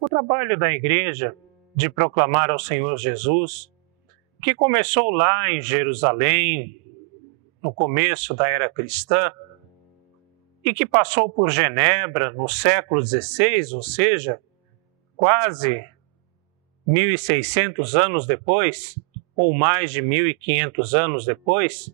O trabalho da Igreja de proclamar ao Senhor Jesus, que começou lá em Jerusalém, no começo da era cristã, e que passou por Genebra no século XVI, ou seja, quase 1.600 anos depois, ou mais de 1.500 anos depois,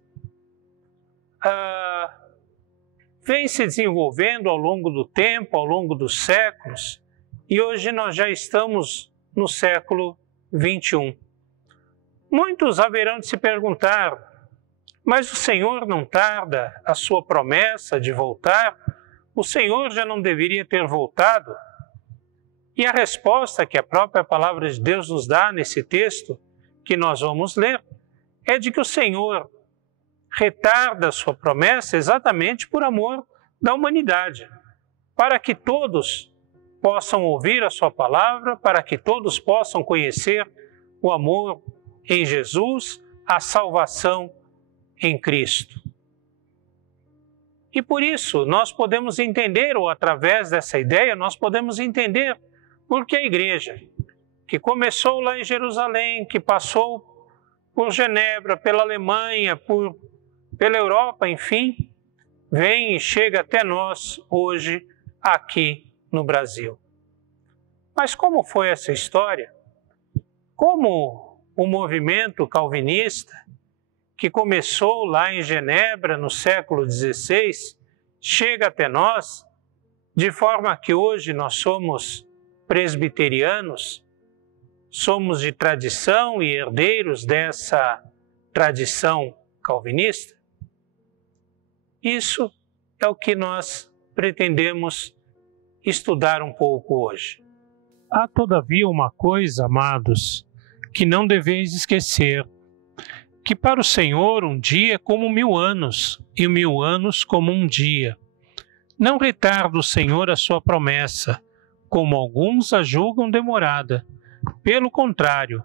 vem se desenvolvendo ao longo do tempo, ao longo dos séculos, e hoje nós já estamos no século XXI. Muitos haverão de se perguntar, mas o Senhor não tarda a sua promessa de voltar? O Senhor já não deveria ter voltado? E a resposta que a própria palavra de Deus nos dá nesse texto que nós vamos ler é de que o Senhor retarda a sua promessa exatamente por amor da humanidade, para que todos possam ouvir a sua palavra, para que todos possam conhecer o amor em Jesus, a salvação em Cristo. E por isso nós podemos entender, ou através dessa ideia, nós podemos entender porque a Igreja, que começou lá em Jerusalém, que passou por Genebra, pela Alemanha, pela Europa, enfim, vem e chega até nós hoje aqui no Brasil. Mas como foi essa história? Como o movimento calvinista, que começou lá em Genebra no século XVI, chega até nós, de forma que hoje nós somos presbiterianos, somos de tradição e herdeiros dessa tradição calvinista? Isso é o que nós pretendemos estudar um pouco hoje. Há, todavia, uma coisa, amados, que não deveis esquecer, que para o Senhor um dia é como 1000 anos, e 1000 anos como um dia. Não retarda o Senhor a sua promessa, como alguns a julgam demorada. Pelo contrário,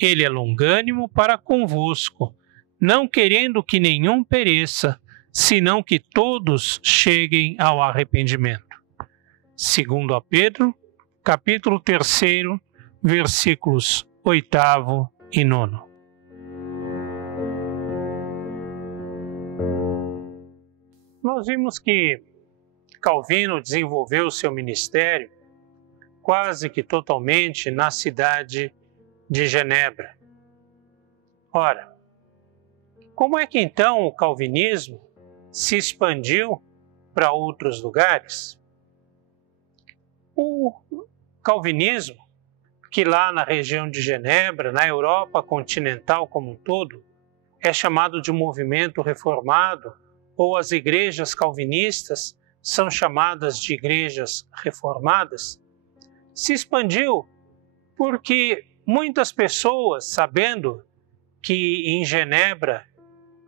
ele é longânimo para convosco, não querendo que nenhum pereça, senão que todos cheguem ao arrependimento. Segundo a Pedro, capítulo 3, versículos 8º e 9º. Nós vimos que Calvino desenvolveu seu ministério quase que totalmente na cidade de Genebra. Ora, como é que então o calvinismo se expandiu para outros lugares? O calvinismo, que lá na região de Genebra, na Europa continental como um todo, é chamado de movimento reformado, ou as igrejas calvinistas são chamadas de igrejas reformadas, se expandiu porque muitas pessoas, sabendo que em Genebra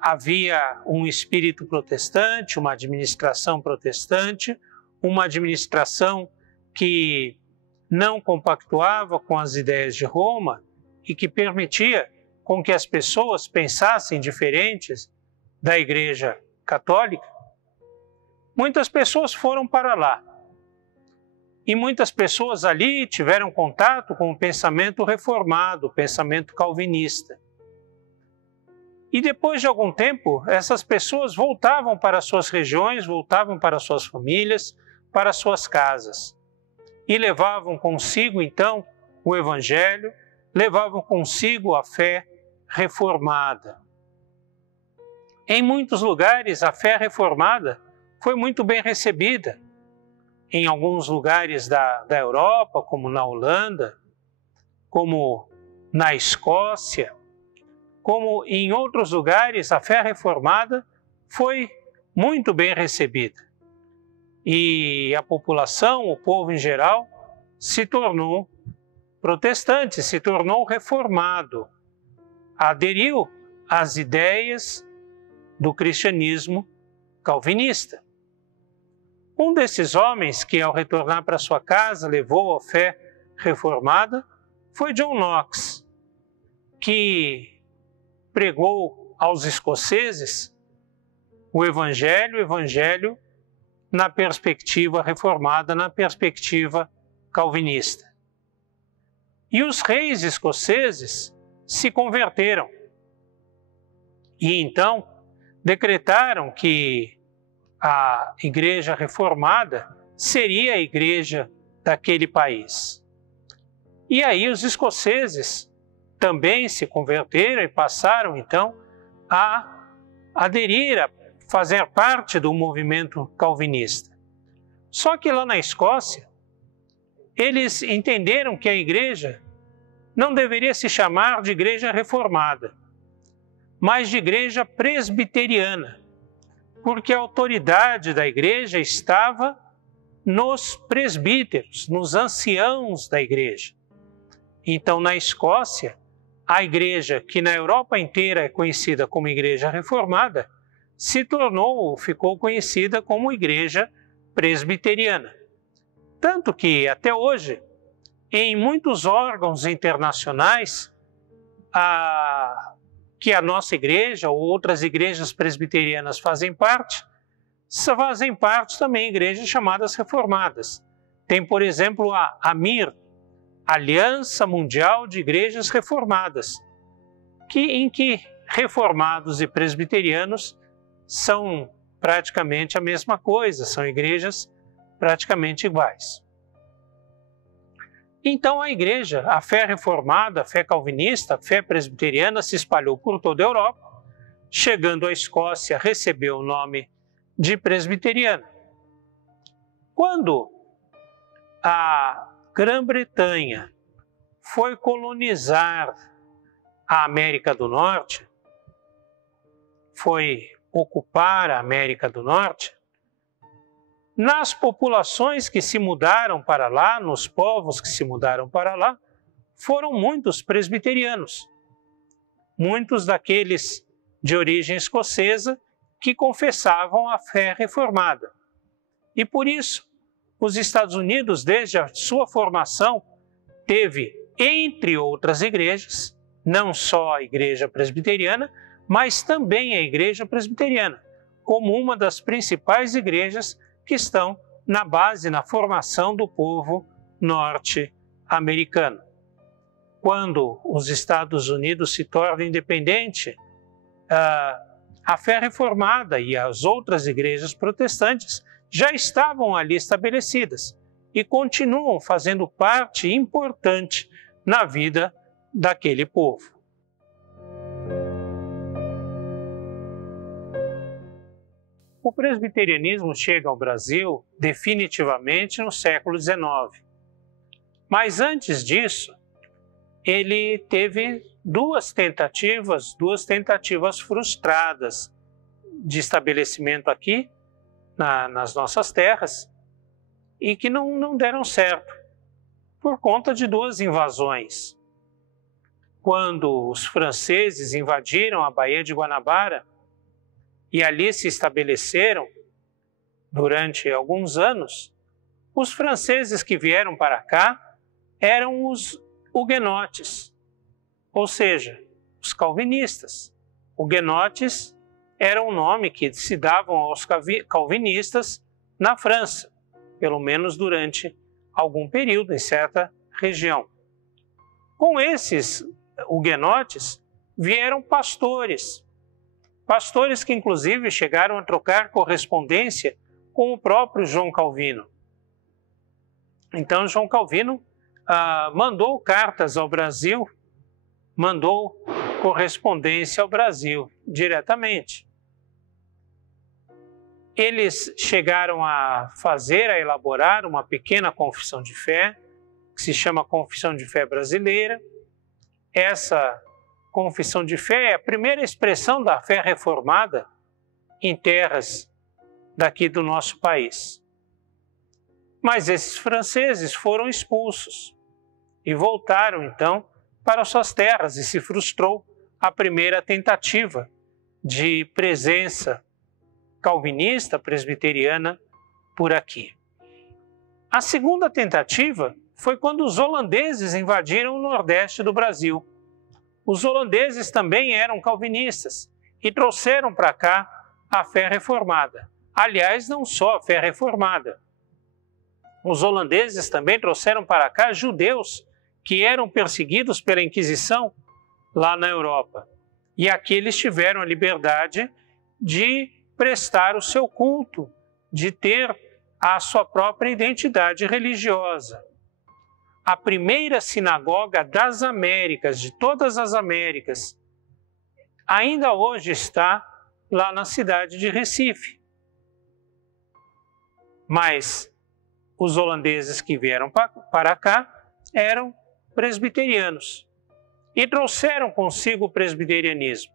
havia um espírito protestante, uma administração protestante, uma administração que não compactuava com as ideias de Roma e que permitia com que as pessoas pensassem diferentes da Igreja Católica, muitas pessoas foram para lá. E muitas pessoas ali tiveram contato com o pensamento reformado, o pensamento calvinista. E depois de algum tempo, essas pessoas voltavam para suas regiões, voltavam para suas famílias, para suas casas. E levavam consigo, então, o Evangelho, levavam consigo a fé reformada. Em muitos lugares, a fé reformada foi muito bem recebida. Em alguns lugares da Europa, como na Holanda, como na Escócia, como em outros lugares, a fé reformada foi muito bem recebida. E a população, o povo em geral, se tornou protestante, se tornou reformado, aderiu às ideias do cristianismo calvinista. Um desses homens que, ao retornar para sua casa, levou a fé reformada foi John Knox, que pregou aos escoceses o Evangelho na perspectiva reformada, na perspectiva calvinista. E os reis escoceses se converteram. E então decretaram que a Igreja Reformada seria a igreja daquele país. E aí os escoceses também se converteram e passaram então a aderir, a fazer parte do movimento calvinista. Só que lá na Escócia, eles entenderam que a igreja não deveria se chamar de igreja reformada, mas de igreja presbiteriana, porque a autoridade da igreja estava nos presbíteros, nos anciãos da igreja. Então, na Escócia, a igreja, que na Europa inteira é conhecida como igreja reformada, ficou conhecida como igreja presbiteriana. Tanto que, até hoje, em muitos órgãos internacionais, que a nossa igreja ou outras igrejas presbiterianas fazem parte também igrejas chamadas reformadas. Tem, por exemplo, a AMIR, Aliança Mundial de Igrejas Reformadas, em que reformados e presbiterianos são praticamente a mesma coisa, são igrejas praticamente iguais. Então a igreja, a fé reformada, a fé calvinista, a fé presbiteriana se espalhou por toda a Europa, chegando à Escócia, recebeu o nome de presbiteriana. Quando a Grã-Bretanha foi colonizar a América do Norte, foi ocupar a América do Norte, nas populações que se mudaram para lá, nos povos que se mudaram para lá, foram muitos presbiterianos, muitos daqueles de origem escocesa que confessavam a fé reformada. E por isso, os Estados Unidos, desde a sua formação, teve, entre outras igrejas, não só a igreja presbiteriana, mas também a igreja presbiteriana, como uma das principais igrejas que estão na base, na formação do povo norte-americano. Quando os Estados Unidos se tornam independentes, a fé reformada e as outras igrejas protestantes já estavam ali estabelecidas e continuam fazendo parte importante na vida daquele povo. O presbiterianismo chega ao Brasil definitivamente no século XIX. Mas antes disso, ele teve duas tentativas frustradas de estabelecimento aqui nas nossas terras e que não deram certo por conta de duas invasões. Quando os franceses invadiram a Baía de Guanabara e ali se estabeleceram durante alguns anos, os franceses que vieram para cá eram os huguenotes, ou seja, os calvinistas. Huguenotes era um nome que se davam aos calvinistas na França, pelo menos durante algum período, em certa região. Com esses huguenotes vieram pastores que inclusive chegaram a trocar correspondência com o próprio João Calvino. Então João Calvino mandou cartas ao Brasil, mandou correspondência ao Brasil diretamente. Eles chegaram a elaborar uma pequena confissão de fé, que se chama Confissão de Fé Brasileira. Essa confissão de fé é a primeira expressão da fé reformada em terras daqui do nosso país. Mas esses franceses foram expulsos e voltaram então para suas terras e se frustrou a primeira tentativa de presença calvinista, presbiteriana por aqui. A segunda tentativa foi quando os holandeses invadiram o nordeste do Brasil. Os holandeses também eram calvinistas e trouxeram para cá a fé reformada. Aliás, não só a fé reformada. Os holandeses também trouxeram para cá judeus que eram perseguidos pela Inquisição lá na Europa. E aqui eles tiveram a liberdade de prestar o seu culto, de ter a sua própria identidade religiosa. A primeira sinagoga das Américas, de todas as Américas, ainda hoje está lá na cidade de Recife. Mas os holandeses que vieram para cá eram presbiterianos e trouxeram consigo o presbiterianismo.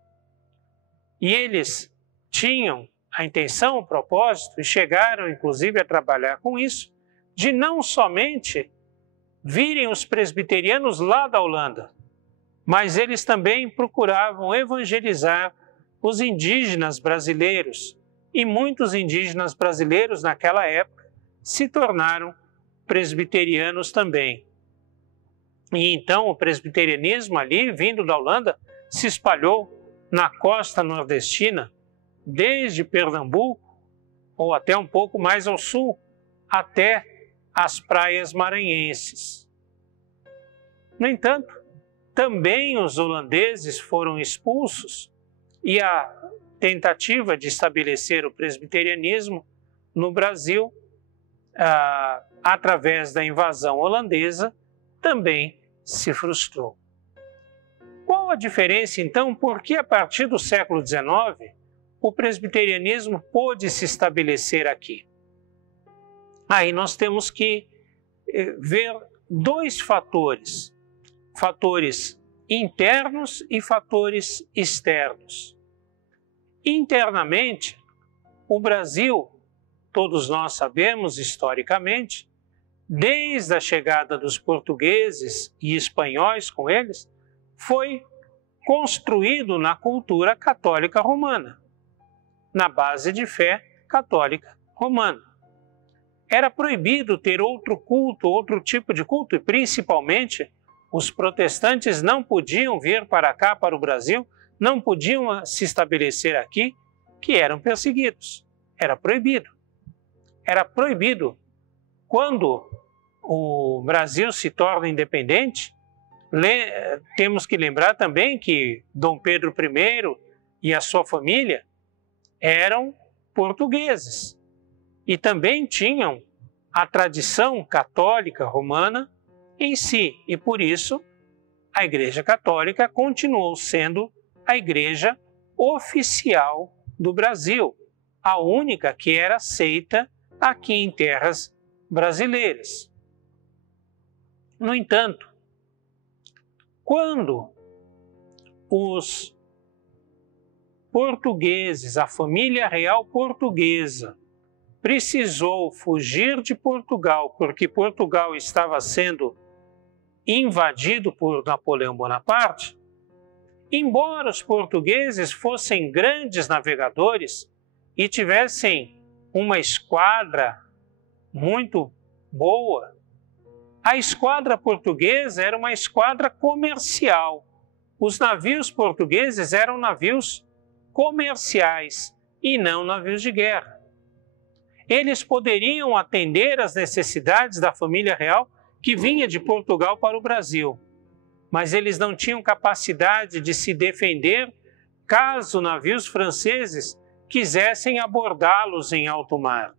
E eles tinham a intenção, o propósito, e chegaram inclusive a trabalhar com isso, de não somente virem os presbiterianos lá da Holanda, mas eles também procuravam evangelizar os indígenas brasileiros, e muitos indígenas brasileiros naquela época se tornaram presbiterianos também. E então o presbiterianismo ali, vindo da Holanda, se espalhou na costa nordestina, desde Pernambuco, ou até um pouco mais ao sul, até as praias maranhenses. No entanto, também os holandeses foram expulsos e a tentativa de estabelecer o presbiterianismo no Brasil, através da invasão holandesa, também se frustrou. Qual a diferença, então? Por que a partir do século XIX o presbiterianismo pôde se estabelecer aqui? Aí nós temos que ver dois fatores, fatores internos e fatores externos. Internamente, o Brasil, todos nós sabemos historicamente, desde a chegada dos portugueses e espanhóis com eles, foi construído na cultura católica romana, na base de fé católica romana. Era proibido ter outro culto, outro tipo de culto, e principalmente os protestantes não podiam vir para cá, para o Brasil, não podiam se estabelecer aqui, que eram perseguidos. Era proibido. Era proibido. Quando o Brasil se torna independente, temos que lembrar também que Dom Pedro I e a sua família eram portugueses e também tinham a tradição católica romana em si, e por isso a Igreja Católica continuou sendo a igreja oficial do Brasil, a única que era aceita aqui em terras brasileiras. No entanto, quando os portugueses, a família real portuguesa, precisou fugir de Portugal porque Portugal estava sendo invadido por Napoleão Bonaparte, embora os portugueses fossem grandes navegadores e tivessem uma esquadra muito boa, a esquadra portuguesa era uma esquadra comercial. Os navios portugueses eram navios comerciais e não navios de guerra. Eles poderiam atender às necessidades da família real que vinha de Portugal para o Brasil, mas eles não tinham capacidade de se defender caso navios franceses quisessem abordá-los em alto mar.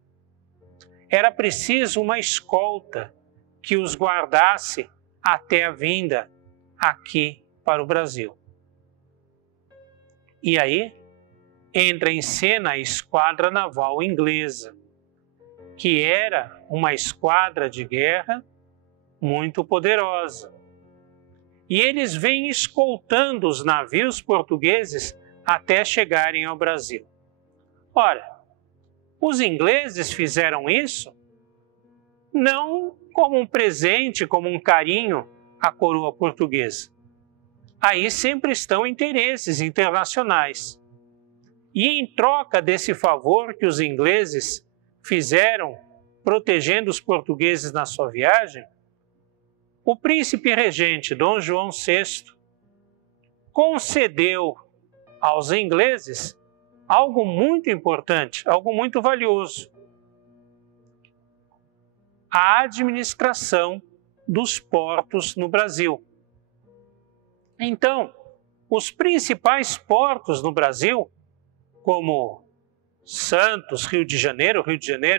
Era preciso uma escolta que os guardasse até a vinda aqui para o Brasil. E aí entra em cena a esquadra naval inglesa, que era uma esquadra de guerra muito poderosa. E eles vêm escoltando os navios portugueses até chegarem ao Brasil. Ora, os ingleses fizeram isso não como um presente, como um carinho à coroa portuguesa. Aí sempre estão interesses internacionais. E em troca desse favor que os ingleses fizeram, protegendo os portugueses na sua viagem, o príncipe regente Dom João VI concedeu aos ingleses algo muito importante, algo muito valioso: a administração dos portos no Brasil. Então, os principais portos no Brasil, como Santos, Rio de Janeiro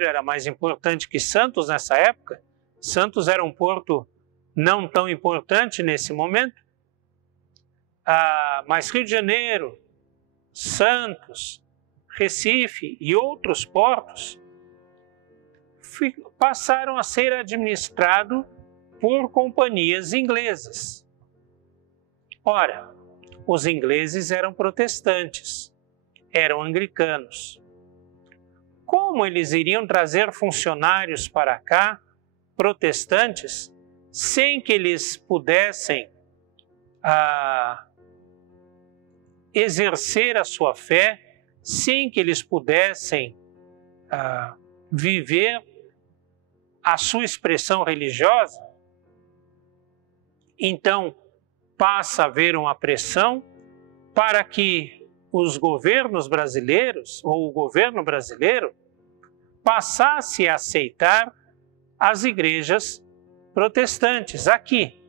era mais importante que Santos nessa época. Santos era um porto não tão importante nesse momento, mas Rio de Janeiro, Santos, Recife e outros portos passaram a ser administrados por companhias inglesas. Ora, os ingleses eram protestantes, eram anglicanos. Como eles iriam trazer funcionários para cá, protestantes, sem que eles pudessem exercer a sua fé, sem que eles pudessem viver a sua expressão religiosa? Então, passa a haver uma pressão para que os governos brasileiros, ou o governo brasileiro, passasse a aceitar as igrejas protestantes aqui.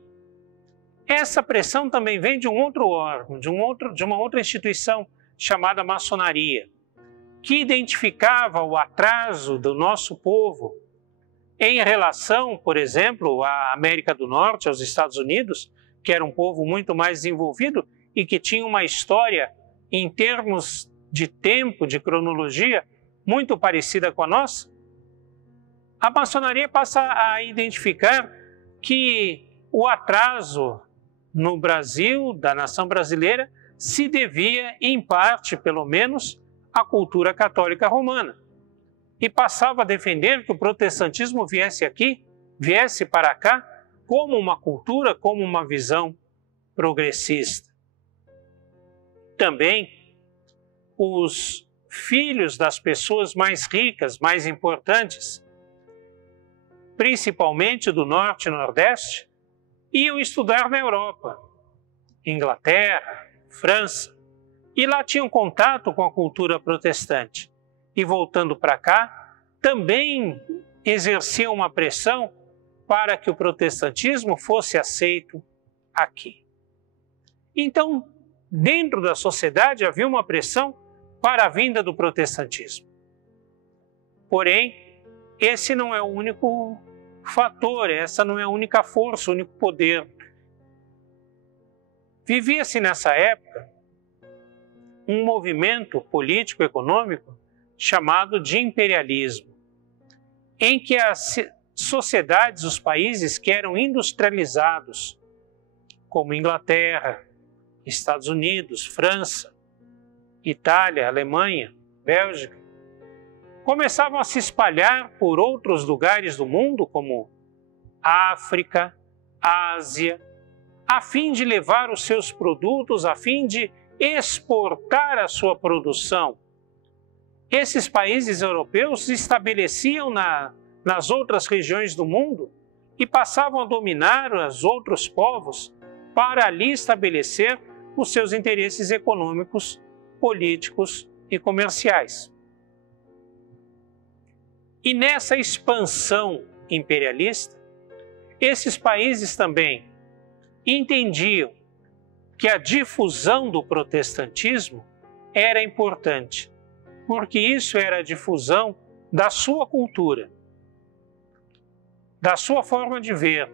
Essa pressão também vem de um outro órgão, de uma outra instituição chamada maçonaria, que identificava o atraso do nosso povo em relação, por exemplo, à América do Norte, aos Estados Unidos, que era um povo muito mais desenvolvido e que tinha uma história em termos de tempo, de cronologia, muito parecida com a nossa. A maçonaria passa a identificar que o atraso no Brasil, da nação brasileira, se devia, em parte, pelo menos, à cultura católica romana. E passava a defender que o protestantismo viesse para cá, como uma cultura, como uma visão progressista. Também, os filhos das pessoas mais ricas, mais importantes, principalmente do Norte e Nordeste, iam estudar na Europa, Inglaterra, França, e lá tinham contato com a cultura protestante. E voltando para cá, também exerciam uma pressão para que o protestantismo fosse aceito aqui. Então, dentro da sociedade havia uma pressão para a vinda do protestantismo. Porém, esse não é o único fator, essa não é a única força, o único poder. Vivia-se nessa época um movimento político-econômico chamado de imperialismo, em que as sociedades, os países que eram industrializados, como Inglaterra, Estados Unidos, França, Itália, Alemanha, Bélgica, começavam a se espalhar por outros lugares do mundo, como África, Ásia, a fim de levar os seus produtos, a fim de exportar a sua produção. Esses países europeus se estabeleciam nas outras regiões do mundo e passavam a dominar os outros povos para ali estabelecer os seus interesses econômicos, políticos e comerciais. E nessa expansão imperialista, esses países também entendiam que a difusão do protestantismo era importante, porque isso era a difusão da sua cultura, da sua forma de ver,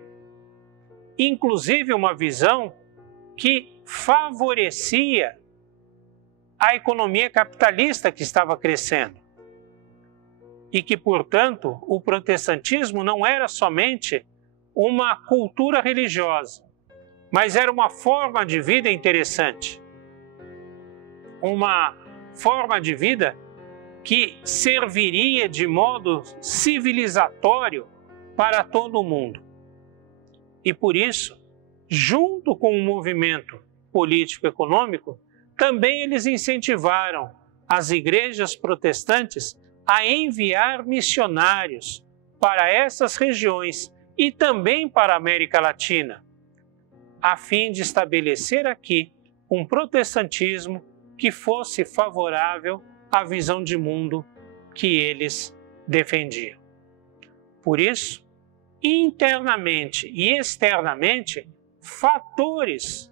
inclusive uma visão que favorecia a economia capitalista que estava crescendo. E que, portanto, o protestantismo não era somente uma cultura religiosa, mas era uma forma de vida interessante. Uma forma de vida que serviria de modo civilizatório para todo o mundo. E por isso, junto com o movimento político-econômico, também eles incentivaram as igrejas protestantes a enviar missionários para essas regiões e também para a América Latina, a fim de estabelecer aqui um protestantismo que fosse favorável à visão de mundo que eles defendiam. Por isso, internamente e externamente, fatores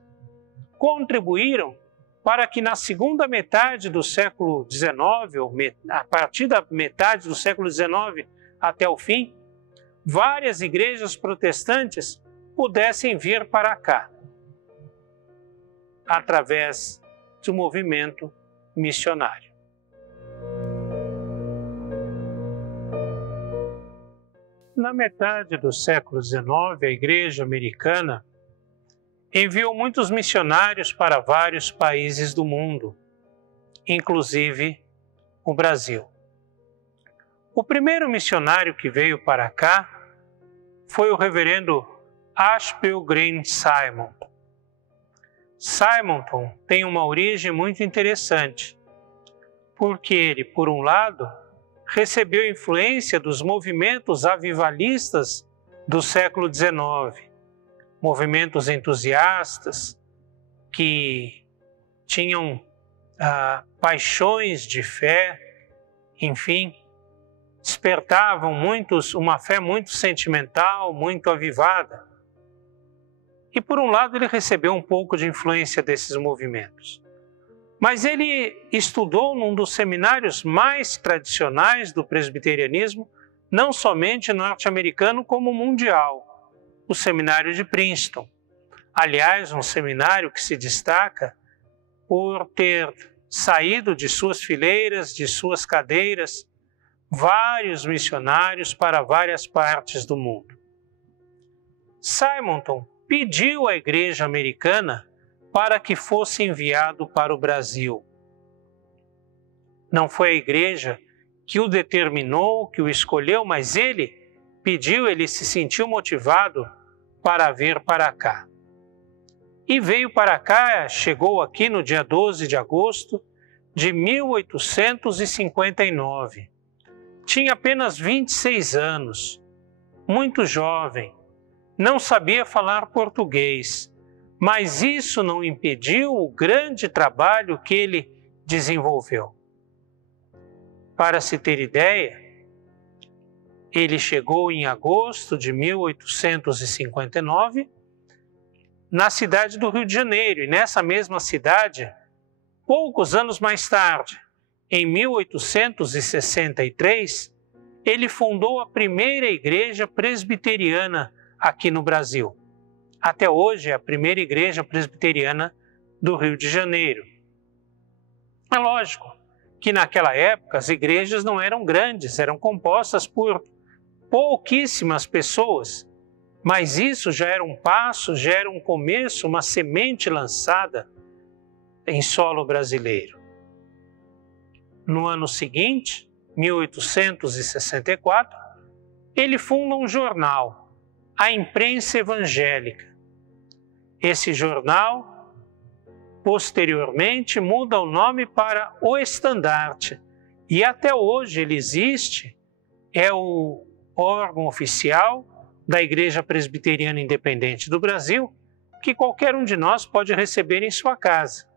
contribuíram para que na segunda metade do século XIX, ou a partir da metade do século XIX até o fim, várias igrejas protestantes pudessem vir para cá, através do movimento missionário. Na metade do século XIX, a Igreja Americana enviou muitos missionários para vários países do mundo, inclusive o Brasil. O primeiro missionário que veio para cá foi o reverendo Ashbel Green Simonton. Simonton tem uma origem muito interessante, porque ele, por um lado, recebeu influência dos movimentos avivalistas do século XIX, movimentos entusiastas que tinham paixões de fé, enfim, despertavam uma fé muito sentimental, muito avivada. E por um lado ele recebeu um pouco de influência desses movimentos. Mas ele estudou num dos seminários mais tradicionais do presbiterianismo, não somente norte-americano como mundial, o seminário de Princeton. Aliás, um seminário que se destaca por ter saído de suas fileiras, de suas cadeiras, vários missionários para várias partes do mundo. Simonton pediu à Igreja Americana para que fosse enviado para o Brasil. Não foi a Igreja que o determinou, que o escolheu, mas ele pediu, ele se sentiu motivado para vir para cá. E veio para cá, chegou aqui no dia 12 de agosto de 1859. Tinha apenas 26 anos, muito jovem, não sabia falar português, mas isso não impediu o grande trabalho que ele desenvolveu. Para se ter ideia, ele chegou em agosto de 1859 na cidade do Rio de Janeiro, e nessa mesma cidade, poucos anos mais tarde, em 1863, ele fundou a primeira igreja presbiteriana aqui no Brasil. Até hoje é a primeira igreja presbiteriana do Rio de Janeiro. É lógico que naquela época as igrejas não eram grandes, eram compostas por pouquíssimas pessoas, mas isso já era um passo, já era um começo, uma semente lançada em solo brasileiro. No ano seguinte, 1864, ele funda um jornal, a Imprensa Evangélica. Esse jornal, posteriormente, muda o nome para O Estandarte, e até hoje ele existe, é o órgão oficial da Igreja Presbiteriana Independente do Brasil, que qualquer um de nós pode receber em sua casa.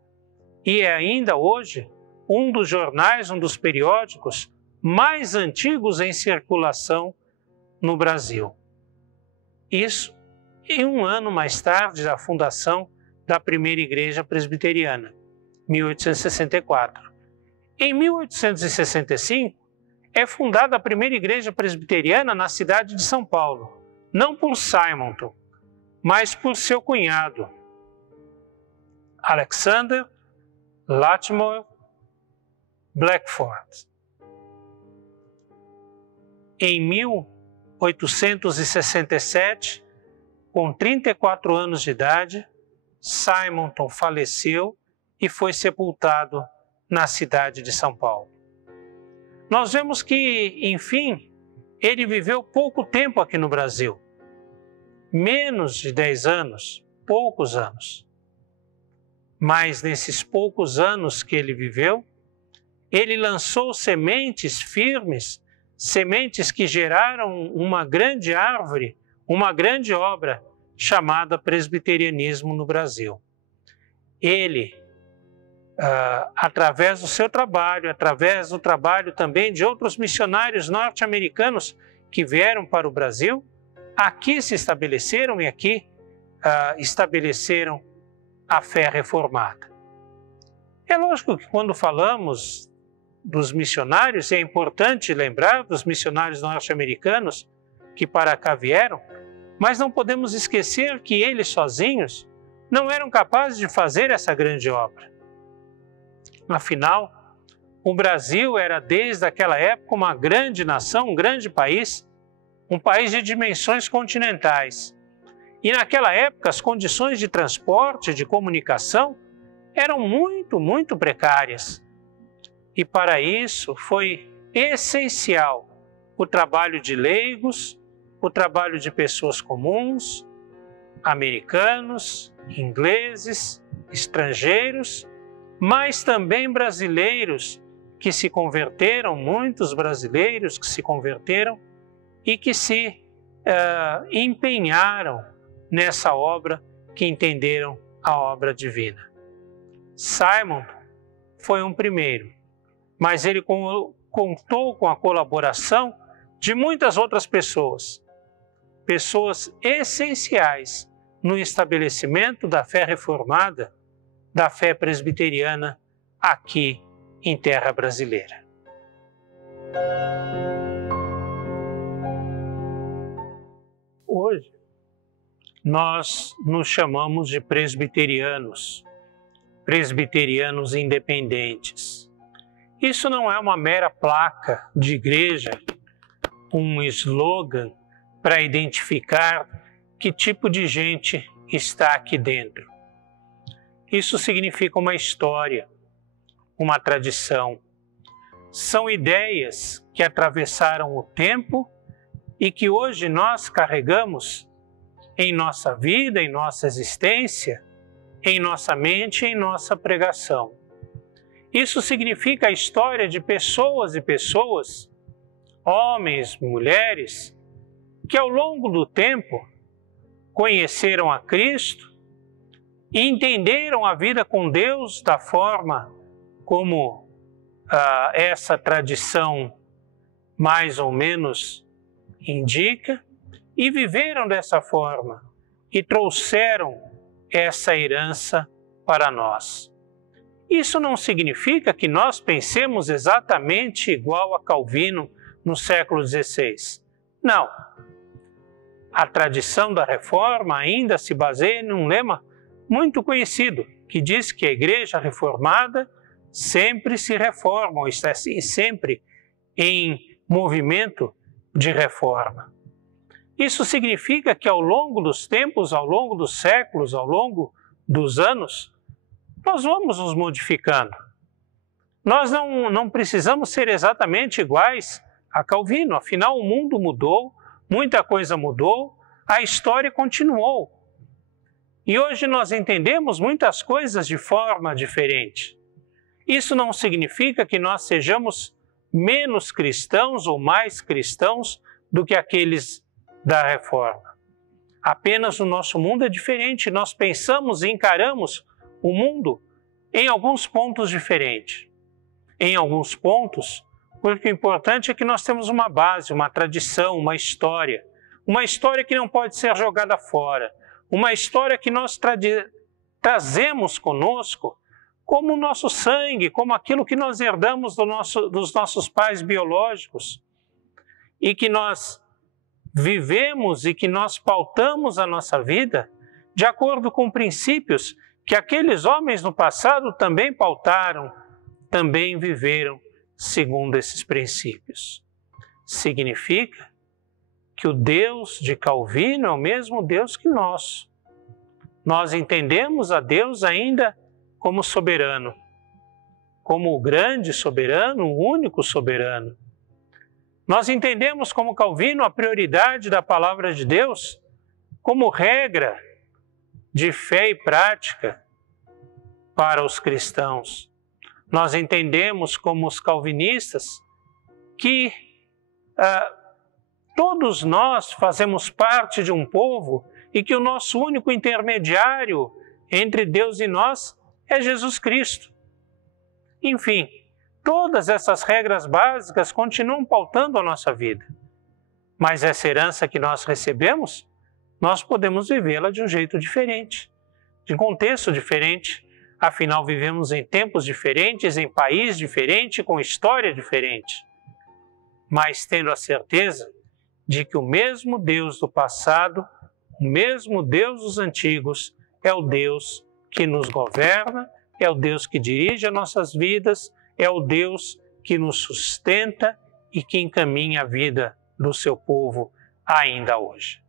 E é ainda hoje um dos jornais, um dos periódicos mais antigos em circulação no Brasil. Isso em um ano mais tarde da fundação da primeira igreja presbiteriana, 1864. Em 1865, é fundada a primeira igreja presbiteriana na cidade de São Paulo, não por Simonton, mas por seu cunhado, Alexander Latimer Blackford. Em 1867, com 34 anos de idade, Simonton faleceu e foi sepultado na cidade de São Paulo. Nós vemos que, enfim, ele viveu pouco tempo aqui no Brasil. Menos de 10 anos, poucos anos. Mas nesses poucos anos que ele viveu, ele lançou sementes firmes, sementes que geraram uma grande árvore, uma grande obra chamada presbiterianismo no Brasil. Ele, através do seu trabalho, através do trabalho também de outros missionários norte-americanos que vieram para o Brasil, aqui se estabeleceram e aqui estabeleceram a fé reformada. É lógico que quando falamos dos missionários, é importante lembrar dos missionários norte-americanos que para cá vieram, mas não podemos esquecer que eles sozinhos não eram capazes de fazer essa grande obra. Afinal, o Brasil era desde aquela época uma grande nação, um grande país, um país de dimensões continentais. E naquela época as condições de transporte, de comunicação, eram muito precárias. E para isso foi essencial o trabalho de leigos, o trabalho de pessoas comuns, americanos, ingleses, estrangeiros, mas também brasileiros que se converteram, muitos brasileiros que se converteram e que se empenharam nessa obra, que entenderam a obra divina. Simon foi um primeiro, mas ele contou com a colaboração de muitas outras pessoas, pessoas essenciais no estabelecimento da fé reformada, da fé presbiteriana aqui em terra brasileira. Hoje, nós nos chamamos de presbiterianos, presbiterianos independentes. Isso não é uma mera placa de igreja, um slogan para identificar que tipo de gente está aqui dentro. Isso significa uma história, uma tradição. São ideias que atravessaram o tempo e que hoje nós carregamos em nossa vida, em nossa existência, em nossa mente, em nossa pregação. Isso significa a história de pessoas e pessoas, homens, mulheres, que ao longo do tempo conheceram a Cristo e entenderam a vida com Deus da forma como essa tradição mais ou menos indica, e viveram dessa forma e trouxeram essa herança para nós. Isso não significa que nós pensemos exatamente igual a Calvino no século XVI. Não. A tradição da Reforma ainda se baseia num lema muito conhecido, que diz que a Igreja Reformada sempre se reforma, ou está sempre em movimento de reforma. Isso significa que ao longo dos tempos, ao longo dos séculos, ao longo dos anos, nós vamos nos modificando. Nós não precisamos ser exatamente iguais a Calvino, afinal o mundo mudou, muita coisa mudou, a história continuou. E hoje nós entendemos muitas coisas de forma diferente. Isso não significa que nós sejamos menos cristãos ou mais cristãos do que aqueles da Reforma. Apenas o nosso mundo é diferente, nós pensamos e encaramos o mundo em alguns pontos diferentes. Em alguns pontos, porque o importante é que nós temos uma base, uma tradição, uma história que não pode ser jogada fora, uma história que nós trazemos conosco como o nosso sangue, como aquilo que nós herdamos dos nossos pais biológicos e que nós vivemos e que nós pautamos a nossa vida de acordo com princípios que aqueles homens no passado também pautaram, também viveram segundo esses princípios. Significa que o Deus de Calvino é o mesmo Deus que nós. Nós entendemos a Deus ainda como soberano, como o grande soberano, o único soberano. Nós entendemos como Calvino a prioridade da palavra de Deus como regra de fé e prática para os cristãos. Nós entendemos como os calvinistas que todos nós fazemos parte de um povo e que o nosso único intermediário entre Deus e nós é Jesus Cristo. Enfim, todas essas regras básicas continuam pautando a nossa vida. Mas essa herança que nós recebemos, nós podemos vivê-la de um jeito diferente, de um contexto diferente. Afinal, vivemos em tempos diferentes, em país diferente, com história diferente. Mas tendo a certeza de que o mesmo Deus do passado, o mesmo Deus dos antigos, é o Deus que nos governa, é o Deus que dirige as nossas vidas, é o Deus que nos sustenta e que encaminha a vida do seu povo ainda hoje.